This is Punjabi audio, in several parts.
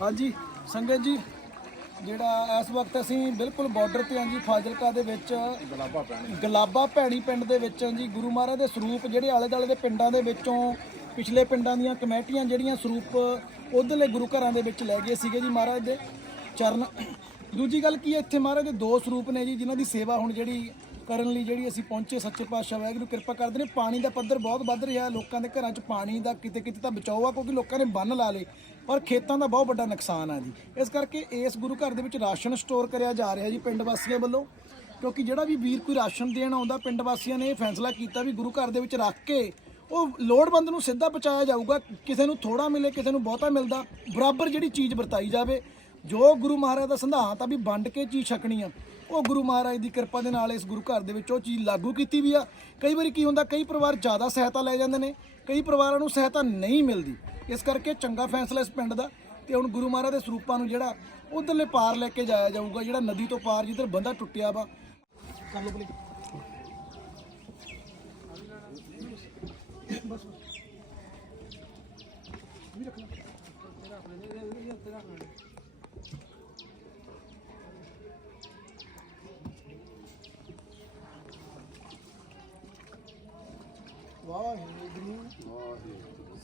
ਹਾਂਜੀ ਸੰਗਤ ਜੀ ਜਿਹੜਾ ਇਸ ਵਕਤ ਅਸੀਂ ਬਿਲਕੁਲ ਬਾਰਡਰ ਤੇ ਹਾਂ ਜੀ ਫਾਜ਼ਿਲਕਾ ਦੇ ਵਿੱਚ ਗਲਾਬਾ ਭੈਣੀ ਪਿੰਡ ਦੇ ਵਿੱਚ ਹਾਂ ਜੀ ਗੁਰੂ ਮਹਾਰਾਜ ਦੇ ਸਰੂਪ ਜਿਹੜੇ ਆਲੇ ਦਾਲੇ ਦੇ ਪਿੰਡਾਂ ਦੇ ਵਿੱਚੋਂ ਪਿਛਲੇ ਪਿੰਡਾਂ ਦੀਆਂ ਕਮੇਟੀਆਂ ਜਿਹੜੀਆਂ ਸਰੂਪ ਉਧਰਲੇ ਗੁਰੂ ਘਰਾਂ ਦੇ ਵਿੱਚ ਲੈ ਗਏ ਸੀਗੇ ਜੀ ਮਹਾਰਾਜ ਦੇ ਚਰਨ। ਦੂਜੀ ਗੱਲ ਕੀ ਹੈ ਇੱਥੇ ਮਹਾਰਾਜ ਦੇ ਦੋ ਸਰੂਪ ਨੇ ਜੀ ਜਿਨ੍ਹਾਂ ਦੀ ਸੇਵਾ ਹੁਣ ਜਿਹੜੀ ਕਰਨ ਲਈ ਜਿਹੜੀ ਅਸੀਂ ਪਹੁੰਚੇ ਸੱਚੇ ਪਾਤਸ਼ਾਹ ਵਾਹਿਗੁਰੂ ਕਿਰਪਾ ਕਰਦੇ ਨੇ। ਪਾਣੀ ਦਾ ਪੱਧਰ ਬਹੁਤ ਵੱਧ ਰਿਹਾ ਲੋਕਾਂ ਦੇ ਘਰਾਂ 'ਚ ਪਾਣੀ ਦਾ ਕਿਤੇ ਕਿਤੇ ਤਾਂ ਬਚਾਓ ਆ ਕਿਉਂਕਿ ਲੋਕਾਂ ਨੇ ਬੰਨ ਲਾ ਲਏ। ਪਰ ਖੇਤਾਂ ਦਾ ਬਹੁਤ ਵੱਡਾ ਨੁਕਸਾਨ ਆ ਜੀ। ਇਸ ਕਰਕੇ ਇਸ ਗੁਰੂ ਘਰ ਦੇ ਵਿੱਚ ਰਾਸ਼ਨ ਸਟੋਰ ਕਰਿਆ ਜਾ ਰਿਹਾ ਜੀ ਪਿੰਡ ਵਾਸੀਆਂ ਵੱਲੋਂ। ਕਿਉਂਕਿ ਜਿਹੜਾ ਵੀ ਵੀਰ ਕੋਈ ਰਾਸ਼ਨ ਦੇਣ ਆਉਂਦਾ, ਪਿੰਡ ਵਾਸੀਆਂ ਨੇ ਇਹ ਫੈਸਲਾ ਕੀਤਾ ਵੀ ਗੁਰੂ ਘਰ ਦੇ ਵਿੱਚ ਰੱਖ ਕੇ ਉਹ ਲੋੜਵੰਦ ਨੂੰ ਸਿੱਧਾ ਪਹੁੰਚਾਇਆ ਜਾਊਗਾ, ਕਿਸੇ ਨੂੰ ਥੋੜਾ ਮਿਲੇ, ਕਿਸੇ ਨੂੰ ਬਹੁਤਾ ਮਿਲਦਾ, ਬਰਾਬਰ ਜਿਹੜੀ ਚੀਜ਼ ਵਰਤਾਈ ਜਾਵੇ। ਜੋ ਗੁਰੂ ਮਹਾਰਾਜ ਦਾ ਸਿਧਾਂਤ ਆ ਵੀ ਵੰਡ ਕੇ ਚੀਜ਼ ਛਕਣੀ ਆ, ਉਹ ਗੁਰੂ ਮਹਾਰਾਜ ਦੀ ਕਿਰਪਾ ਦੇ ਨਾਲ ਇਸ ਗੁਰੂ ਘਰ ਦੇ ਵਿੱਚ ਉਹ ਚੀਜ਼ ਲਾਗੂ ਕੀਤੀ ਵੀ ਆ। ਕਈ ਵਾਰੀ ਕੀ ਹੁੰਦਾ, ਕਈ ਪਰਿਵਾਰ ਜ਼ਿਆਦਾ ਸਹਾਇਤਾ ਲੈ ਜਾਂਦੇ ਨੇ, ਕਈ ਪਰਿਵਾਰਾਂ ਨੂੰ ਸਹਾਇਤਾ ਨਹੀਂ ਮਿਲਦੀ। ਇਸ ਕਰਕੇ ਚੰਗਾ ਫੈਸਲਾ ਇਸ ਪਿੰਡ ਦਾ ਤੇ ਹੁਣ ਗੁਰੂ ਮਹਾਰਾਜ ਦੇ ਸਰੂਪਾਂ ਨੂੰ ਜਿਹੜਾ ਉਧਰਲੇ ਪਾਰ ਲੈ ਕੇ ਜਾਇਆ ਜਾਊਗਾ, ਜਿਹੜਾ ਨਦੀ ਤੋਂ ਪਾਰ ਜਿੱਧਰ ਬੰਦਾ ਟੁੱਟਿਆ ਵਾ। ਕਰ ਲਓ ਪਲੀਜ਼ ਵਾਹਿਗੁਰੂ।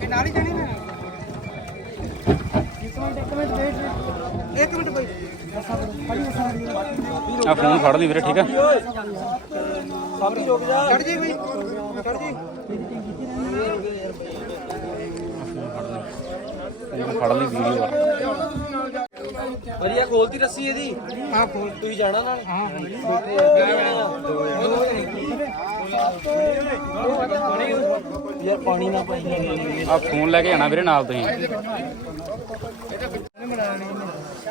ਕਿ ਨਾਲ ਹੀ ਜਾਣੀ ਇੱਕ ਮਿੰਟ ਬਈ ਆ ਫੋਨ ਫੜ ਲਈ ਵੀਰੇ ਠੀਕ ਆ? ਛੱਡ ਜੀ ਬਈ ਛੱਡ ਜੀ। ਫੋਨ ਫੜ ਲਈ ਵੀਡੀਓ ਵਧੀਆ ਖੋਲਤੀ ਰੱਸੀ ਇਹਦੀ? ਹਾਂ ਖੋਲ। ਤੁਸੀਂ ਜਾਣਾ ਨਾਲ? ਹਾਂ। ਯਾਰ ਪਾਣੀ ਨਾ ਪਾਈ ਆ ਫੋਨ ਲੈ ਕੇ ਜਾਣਾ ਵੀਰੇ ਨਾਲ ਤੁਸੀਂ।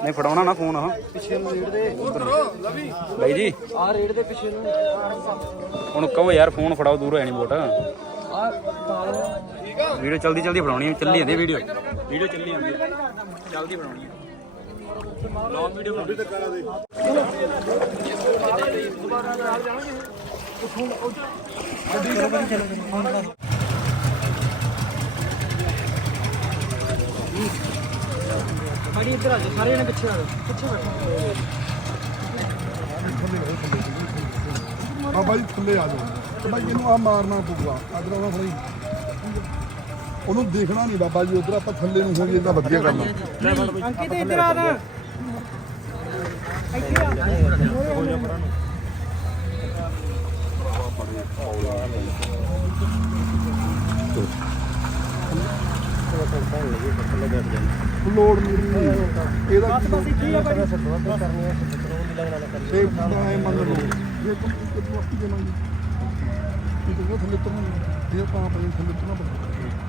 ਨਹੀਂ, ਫੜਾਉਣਾ ਨਾ ਫੋਨ ਪਿੱਛੇ ਨੂੰ ਰੇੜ ਦੇ ਬਾਈ ਜੀ। ਆ ਰੇੜ ਦੇ ਪਿੱਛੇ ਨੂੰ ਹੁਣ ਕਹੋ ਯਾਰ, ਫੋਨ ਫੜਾਓ, ਦੂਰ ਹੈ ਨਹੀਂ ਬੋਟ ਵੀਡੀਓ ਜਲਦੀ ਜਲਦੀ ਫੜਾਉਣੀ ਚੱਲੀ ਜਾਂਦੀ ਵੀਡੀਓ। ਵੀਡੀਓ ਚੱਲੀ ਜਾਂਦੀ ਜਲਦੀ ਬਣਾਉਣੀ ਲੌਂਗ ਵੀਡੀਓ ਬਣਾਉਣੀ। ਖੜੀ ਇੱਧਰ ਆ ਜਾ ਸਾਰੇ ਜਣੇ ਪਿੱਛੇ ਆ ਜਾਓ ਪਿੱਛੇ ਬੈਠੋ। ਬਾਬਾ ਜੀ ਥੱਲੇ ਆ ਜਾਓ। ਤੇ ਬਾਈ ਇਹਨੂੰ ਆ ਮਾਰਨਾ ਪਊਗਾ। ਅਦਰ ਉਹ ਫੜੀ। ਉਹਨੂੰ ਦੇਖਣਾ ਨਹੀਂ ਬਾਬਾ ਜੀ ਉਧਰ ਆਪਾਂ ਥੱਲੇ ਨੂੰ ਹੋਈਏ ਤਾਂ ਵਧੀਆ ਕਰਨਾ। ਅੰਕਿਤ ਇੱਧਰ ਆ ਨਾ ਹਾਂਜੀ ਲੋਡ ਨਹੀਂ ਇਹਦਾ ਬਸ ਇੱਥੇ ਆ ਭਾਈ ਕਰਨੀ ਹੈ ਪੈਟਰੋਲ ਦੀ ਲਗਣਾ ਕਰਨੀ ਸੇਫ ਤਾਂ ਇਹ ਮੰਨ ਲਓ ਜੇ ਤੁਮ ਇੱਕ ਵਾਸਤੇ ਦੇ ਮੰਗੀ ਤੇ ਉਹ ਥੱਲੇ ਤੋਂ ਦੇ ਤਾਂ ਆਪਣੇ ਥੱਲੇ ਤੋਂ ਨਾ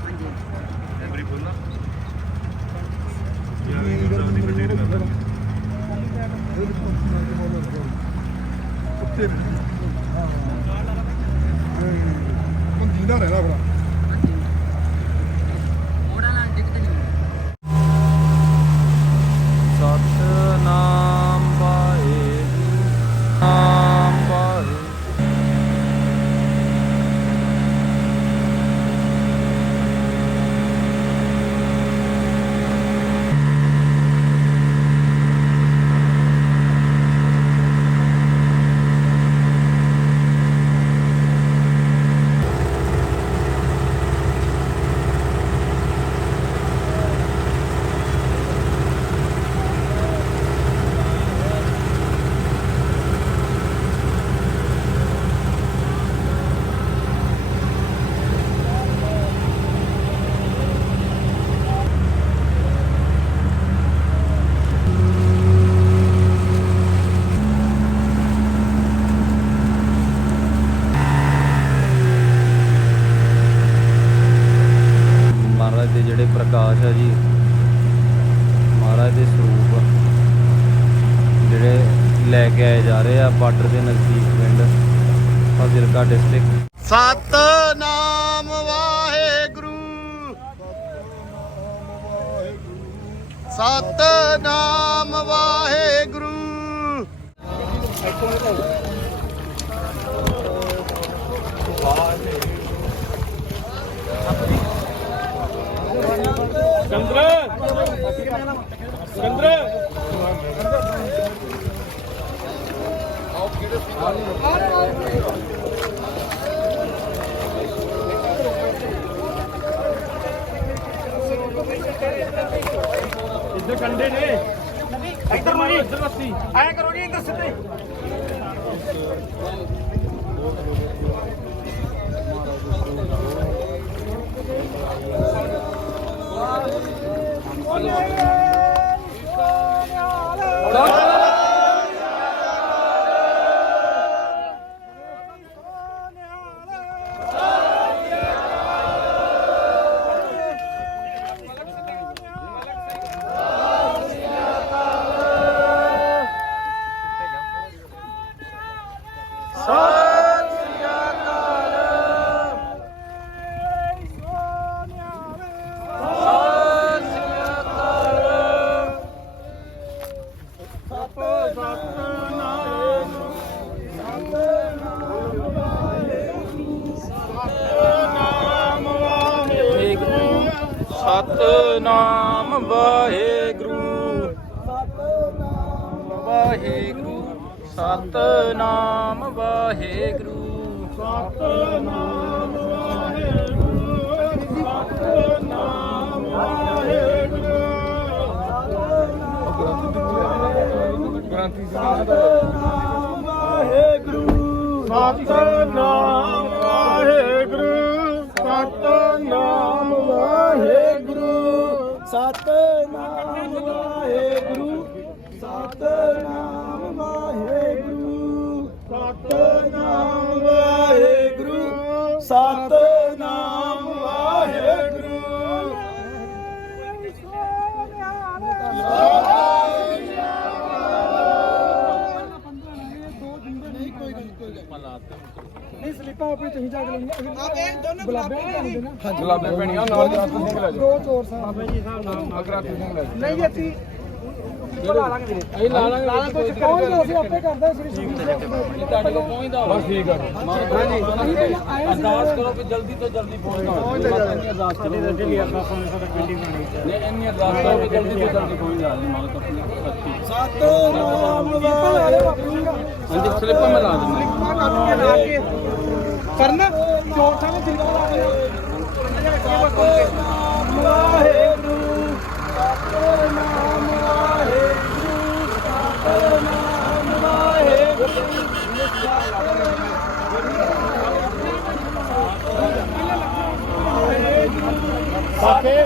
ਹਾਂਜੀ ਐਵਰੀ ਬੋਲਣਾ ਯਾਰ ਇਹ ਗੱਲ ਨਹੀਂ ਬਟੇਰੇ ਕਰਦਾ ਉੱਤੇ ਫਾਜ਼ਿਲਕਾ ਡਿਸਟ੍ਰਿਕਟ ਸਤਨਾਮ ਵਾਹਿਗੁਰੂ। ਸਤਨਾਮ ਵਾਹਿਗੁਰੂ। ਇੱਧਰ 180 ਐ ਕਰੋ ਜੀ ਇੰਦਰ ਸਿੱਧੇ। ਵਾਹ ਵਾਹਿਗੁਰੂ ਸਤਨਾਮ ਵਾਹਿਗੁਰੂ। ਸਤਨਾਮ ਵਾਹਿਗੁਰੂ ਸਤਨਾਮ ਵਾਹਿਗੁਰੂ। ਸਤਨਾਮ ਵਾਹਿਗੁਰੂ। ਸਤਨਾਮ ਗੁਲਾਬੇ ਨਹੀਂ ਪੈਣੀਆਂ ਨਾਲ ਗ੍ਰਾਫੀ ਸਿੰਘ ਲੈ ਦੋ ਚੋਰ ਸਾਹਿਬ। ਬਾਬਾ ਜੀ ਸਾਹਿਬ ਨਾਮ ਗ੍ਰਾਫੀ ਸਿੰਘ ਲੈ ਨਹੀਂ ਜੀ ਅਸੀਂ ਲਾ ਲਾਂਗੇ। ਵੀਰੇ ਅਸੀਂ ਲਾ ਲਾਂਗੇ ਲਾ ਲਾਂਗੇ ਕੋਈ ਨਹੀਂ। ਅਸੀਂ ਆਪੇ ਕਰਦੇ ਸ੍ਰੀ ਸੁਖੀ ਤੁਹਾਡੇ ਕੋਲ ਪਹੁੰਚਦਾ ਬਸ ਠੀਕ ਹੈ ਅਰਦਾਸ ਕਰੋ ਕਿ ਜਲਦੀ ਤੋਂ ਜਲਦੀ ਪਹੁੰਚਣਾ ਹੋਵੇ ਇੰਨੀ ਅਰਦਾਸ ਕਰੋ। ਵੀ ਆਪਾਂ ਸੋਨੇ ਸਾਡਾ ਪਿੰਡੀ ਬਣੀ ਨੇ ਇੰਨੀ ਅਰਦਾਸ ਕਰੋ ਕਿ ਜਲਦੀ ਤੋਂ ਜਲਦੀ ਪਹੁੰਚ ਜਾਵੇ ਮਾਲਕ ਆਪਣੀ ਅੱਛੀ ਸਤਨਾਮ ਵਾਹਿਗੁਰੂ ਹਾਂਜੀ ਸਲਿੱਪਾਂ ਮੈਂ ਲਾ ਦਿੰਦਾ ਕੱਟ ਕੇ ਲਾ ਕੇ। ਕਰਨ? ਚੋਰ ਸਾਹਿਬ ਜਿੰਦਾ ਲਾ ਕੇ ਵਾਹਿਗੁਰੂ ਸਤਨਾਮ ਵਾਹਿਗੁਰੂ ਸਤਨਾਮ ਵਾਹਿਗੁਰੂ ਸਾਕੇ ਵਾਹਿਗੁਰੂ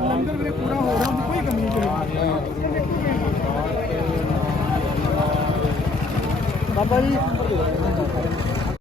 ਲੰਗਰ ਵੀਰੇ ਪੂਰਾ ਹੋ ਰਿਹਾ ਕੋਈ ਕਮੀ ਨਹੀਂ ਬਾਬਾ ਜੀ